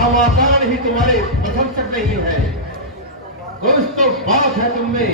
नामाकार ही तुम्हारे प्रशंसक नहीं है। कुछ तो बात है तुमने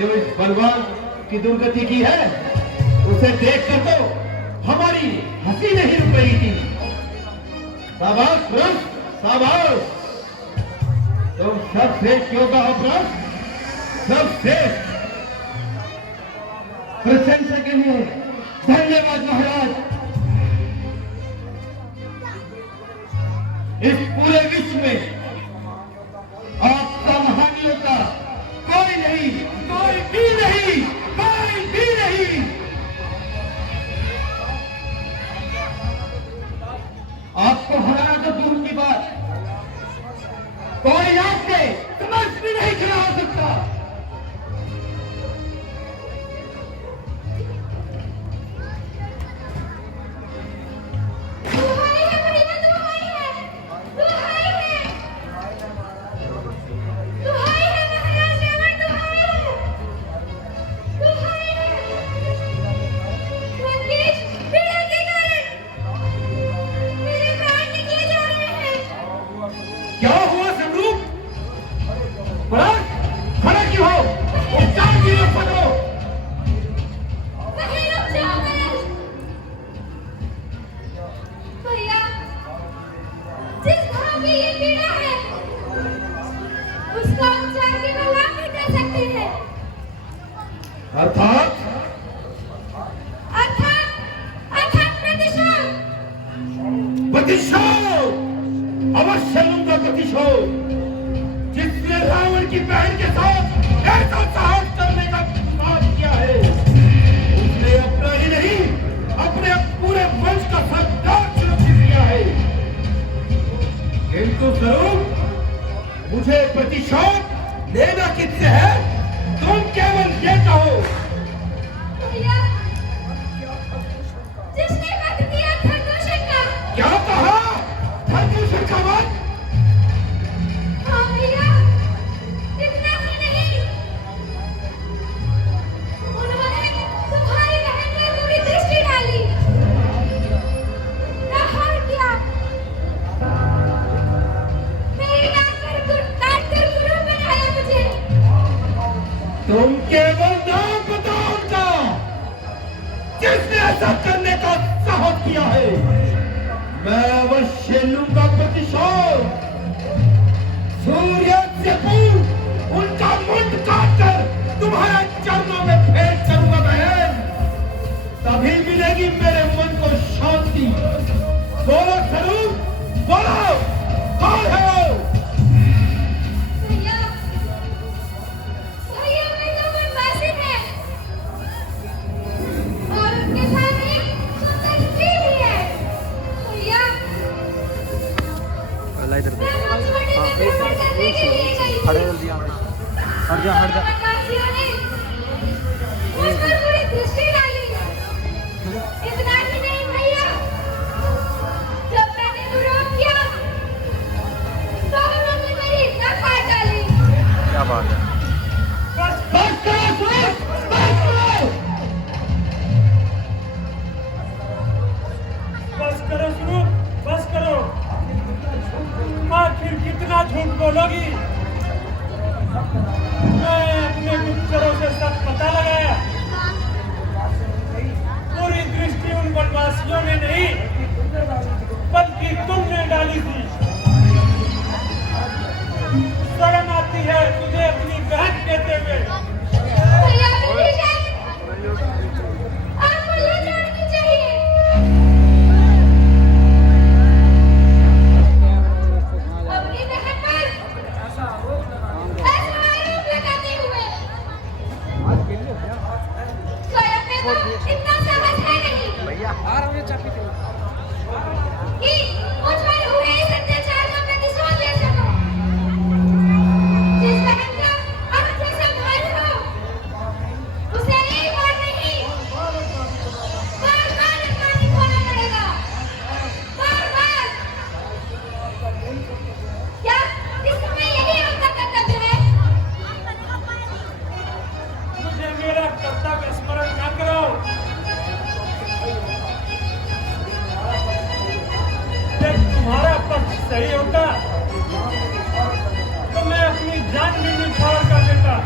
जो इस बलवान की दुर्गति की है, उसे देखकर तो हमारी हंसी नहीं रुक रही थी। शाबाश प्रस, शाबाश। तुम सर्वश्रेष्ठ योद्धा हो प्रस, सर्वश्रेष्ठ। प्रशंसा के लिए धन्यवाद महाराज। इस पूरे विश्व में आपका महान योद्धा कोई नहीं, कोई भी नहीं, कोई भी नहीं। आपको हराना तो दूर की बात, कोई आपके समझ भी नहीं खड़ा हो सकता। प्रतिशोध अवश्य लूंगा, प्रतिशोध। जिसने रावण की बहन के साथ ऐसा साहस करने का बात किया है, उसने अपना ही नहीं अपने पूरे वंश का सरदार सुरक्षित किया है। किंतु जरूर मुझे प्रतिशोध लेना किससे है, तुम केवल ये कहो। जिसने वध किया खरदूषण का। क्या कहा? खरदूषण का वध? हाँ भैया, इतना ही नहीं, उन्होंने तुम्हारी बहन पर बुरी दृष्टि डाली, प्रहार किया, मेरी नाक पर काट कर गुरु बनाया मुझे। तुम केवल नाम बताओ उनका, जिसने ऐसा करने का साहस किया है। मैं अवश्य लूंगा प्रतिशोध। सूर्य से पूर्व उनका मुंड काटकर तुम्हारे चरणों में फेंक करूंगा बहन, तभी मिलेगी मेरे मन को शांति। बोलो स्वरूप, बोलो, कौन है वो? भैया, भैया मैं तो वनवासी है, और उनके साथ एक सुंदर स्त्री भी है। भैया, मैं मुझे बड़े में भ्रमण करने के लिए गई थी। जल्दी हट जा वनवासियों ने मुझ पर बुरी दृष्टि डाली। इतना ही नहीं भैया, जब मैंने विरोध किया तो उन्होंने मेरी इज्जत काट डाली। क्या बात है? बस करो स्वरूप, बस करो। बस करो स्वरूप, बस करो। आखिर कितना झूठ बोलोगी? मैं अपने गुप्तचरों से सब पता लगाया, सही होता तो मैं अपनी जान भी निछावर कर देता,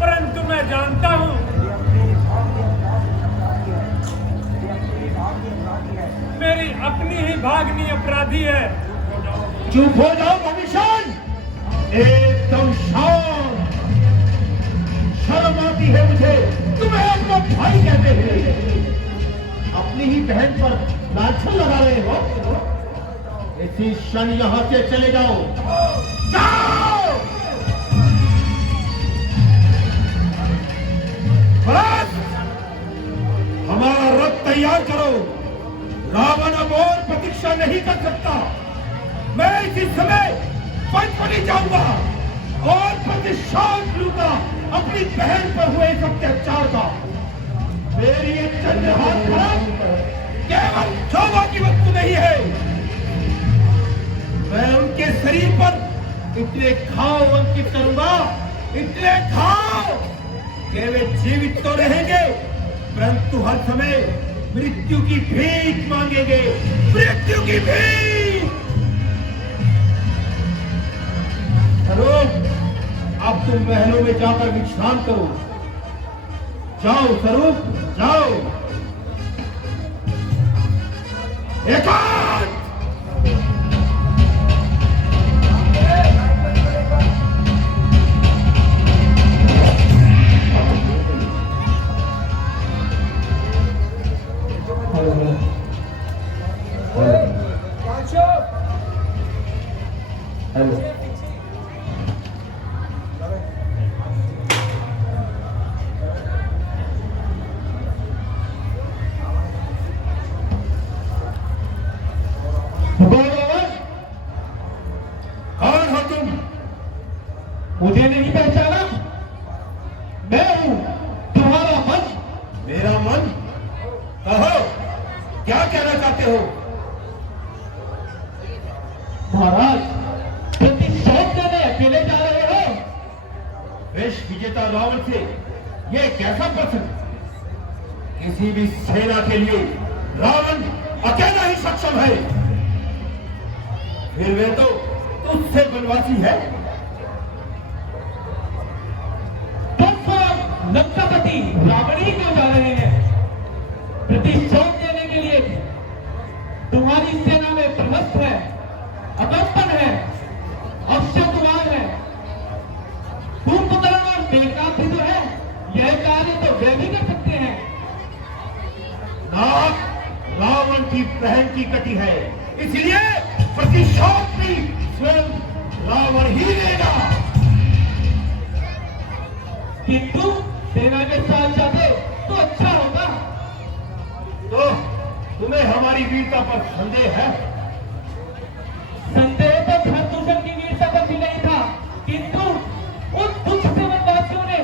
परंतु मैं जानता हूँ मेरी अपनी ही भागनी अपराधी है। चुप हो जाओ भविष्य, एकदम शांत। शर्म आती है मुझे, तुम्हें अपना भाई कहते हैं, अपनी ही बहन पर लांछन लगा रहे हो। इसी क्षण यहां से चले जाओ, जाओ। बस हमारा रथ तैयार करो, रावण अब और प्रतीक्षा नहीं कर सकता। मैं इसी समय पंचवटी जाऊंगा और प्रतिशोध लूंगा अपनी बहन पर हुए इस अत्याचार का। मेरी एक चंद्रहार खराब केवल शोभा की वस्तु नहीं है, मैं उनके शरीर पर इतने घाव अंकित करूंगा, इतने घाव कि वे जीवित तो रहेंगे परंतु हर समय मृत्यु की भीख मांगेंगे, मृत्यु की भीख। स्वरूप, अब तुम महलों में जाकर विश्राम करो। जाओ स्वरूप, जाओ। एकांत। हेलो। कौन हो तुम? मुझे नहीं पहचाना? मैं हूं तुम्हारा मन। मेरा मन? कहो, क्या कहना चाहते हो? महाराज, प्रतिशोध देने अकेले जा रहे हो? विश्व विजेता रावण से ये कैसा प्रश्न? किसी भी सेना के लिए रावण अकेला ही सक्षम है, फिर वे तो उससे बनवासी है। लंकापति रावण ही क्यों जा रहे हैं? प्रतिशोध देने के लिए। तुम्हारी सेना में प्रहस्त है, अदम्पन है, अक्षकुमार है, कुंभकर्ण और मेघनाथ भी तो है। यह कार्य तो वे भी कर सकते हैं। नाक रावण की बहन की कटी है, इसलिए प्रतिशोध भी स्वयं रावण ही लेगा। किंतु सेना के साथ जाते तो अच्छा होगा। तो तुम्हें हमारी वीरता पर संदेह है? संदेह तो धर्मदूषण की वीरता पर भी नहीं था, किंतु उन तुच्छ से वनवासियों ने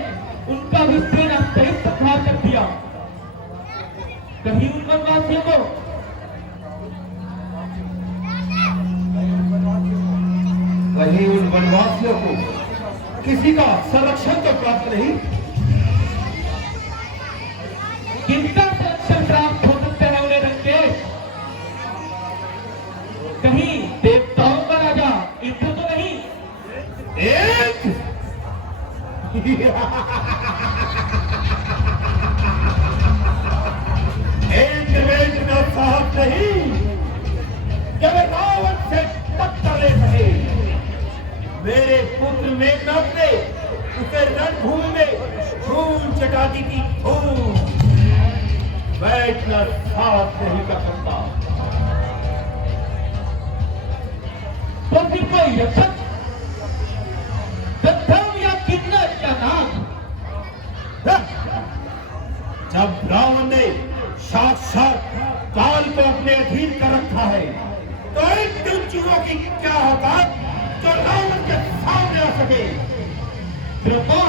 उनका भी सेना सहित संहार कर दिया। कहीं उन वनवासियों को किसी का संरक्षण तो प्राप्त नहीं। किसका संरक्षण प्राप्त हो सकता है उन्हें रंकेश? कहीं देवताओं का राजा इंद्र तो नहीं? इंद्र का साहस नहीं, जब रावण से टक्कर ले सके। मेरे पुत्र मेघनाथ ने उसे रणभूमि में खून चटा दी थी, खून। मैं इतना साहस नहीं कर सकता। तो फिर कोई रक्षक, गंधर्व या किन्नर या नाग? जब रावण ने साक्षात काल को अपने अधीन कर रखा है, तो इन चूहों की क्या औकात जो रावण के सामने आ सके? कृपा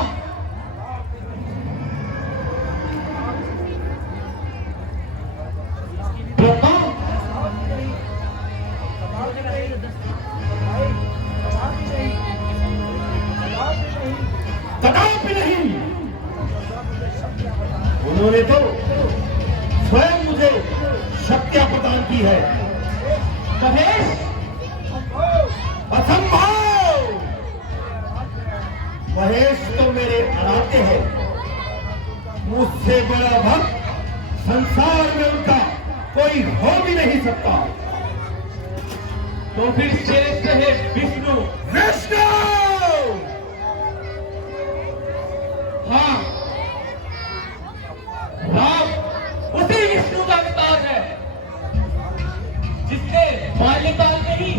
कृपा कदापि नहीं। उन्होंने तो स्वयं मुझे शक्तियां प्रदान की है। महेश, तो फिर श्रेष्ठ है विष्णु। विष्णु! हाँ, राम उसी विष्णु का अवतार है जिसने बाल्यकाल में ही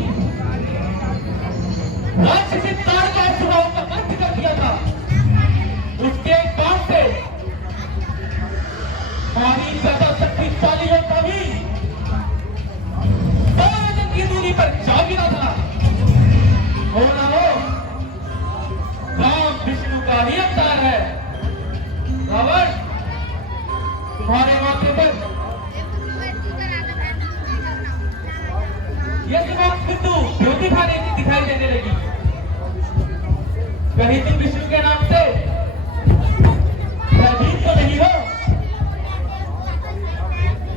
राक्षसी ताड़का स्वभाव का अंत कर दिया था। उसके काम से हमारी ज्यादा शक्तिशाली योद्धा भी 100 गज की दूरी पर जा गिरा था। हो ना हो, राम विष्णु का ही अवतार है। रावण, तुम्हारे माथे पर यह सब बिंदु क्यों दिखाई देने लगी? कहीं तुम विष्णु के नाम से भयभीत तो नहीं हो?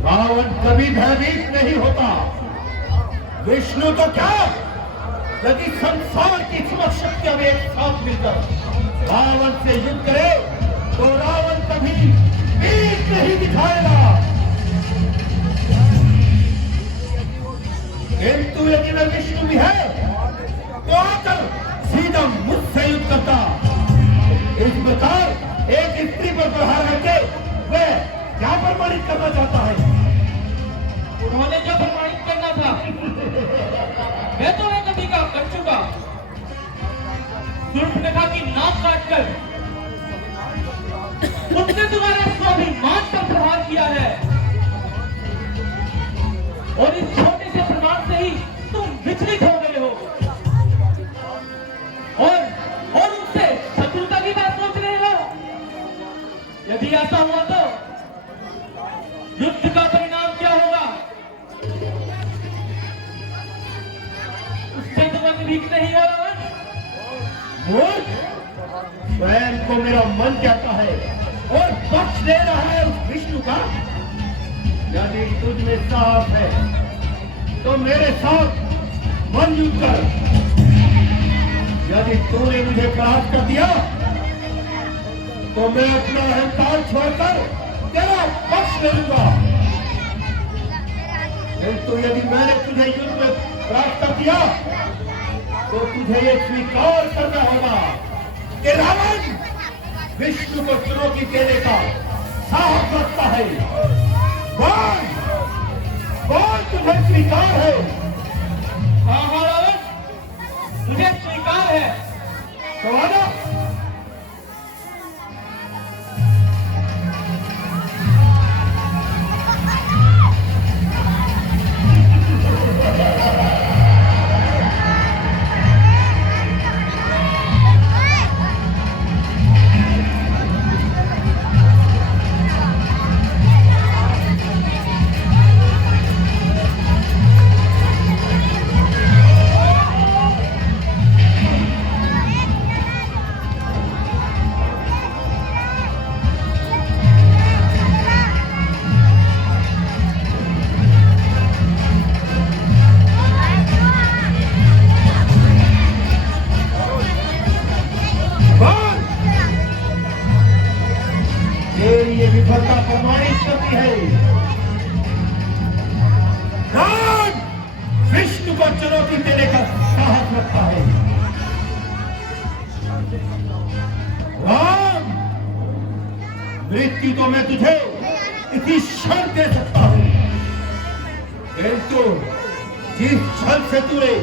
रावण कभी भयभीत नहीं होता। विष्णु तो क्या, यदि संसार की समस्त शक्तियां भी एक साथ मिलकर रावण से युद्ध करे तो रावण कभी भीत नहीं दिखाएगा। किंतु यदि मैं विष्णु भी है तो आकर सीधा मुझसे युद्ध करता। इस प्रकार एक स्त्री पर प्रहार करके वह क्या प्रमाणित करना चाहता है? उन्होंने जो प्रमाणित करना था मैं तो एक कभी का कर चुका। सूर्पनखा की नाक काटकर उसने तुम्हारे स्वाभिमान पर प्रहार किया है और इस छोटे से प्रमाण से ही तुम विचलित हो गए हो और उससे शत्रुता की बात सोच रहे हो। यदि ऐसा हुआ तो युद्ध का परिणाम क्या होगा? उससे तुम अनभिज्ञ नहीं हो रावण। मूर्ख, स्वयं को मेरा मन कहता है और पक्ष दे रहा है उस विष्णु का। यदि तुझ में साहस है तो मेरे साथ मन युद्ध कर। यदि तूने मुझे परास्त कर दिया तो मैं अपना अहंकार छोड़कर तेरा पक्ष ले लूंगा। किंतु यदि मैंने तुझे युद्ध में परास्त कर दिया तो तुझे ये स्वीकार करना होगा कि रावण विष्णु को चुनौती देने का साहस रखता है। कौन तुझे स्वीकार है? हाँ हाँ रावण, मुझे स्वीकार है। तो आना। तेरी ये विफलता प्रमाणित करती है राम विष्णु को चुनौती देने का साहस रखता है। राम, मृत्यु तो मैं तुझे इसी क्षण दे सकता हूं, किंतु जिस क्षण से तूने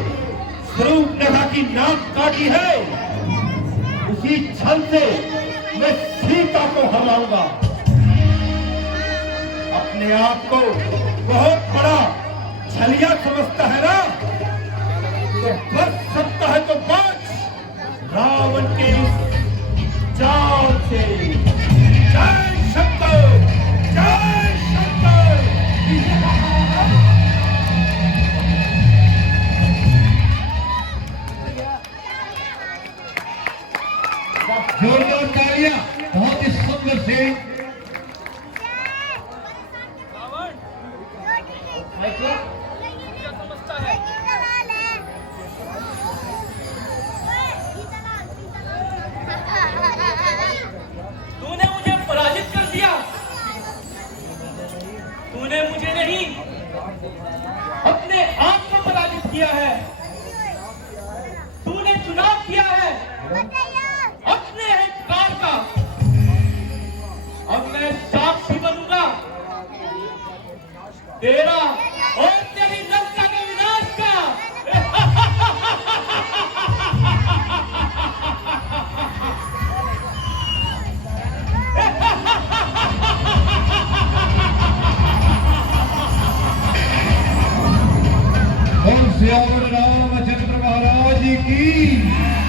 सूर्पनखा की नाक काटी है उसी क्षण से मैं सीता को हराऊंगा। अपने आप को बहुत बड़ा छलिया समझता है ना, तो बच सकता है तो बच रावण के इस जाल से। जय शंकर, जय शंकर। जोरदार तालियां, बहुत ही सुंदर से। क्या समझता है? तूने मुझे पराजित कर दिया। तूने मुझे नहीं, अपने आप को पराजित किया है। श्री रामचंद्र महाराज की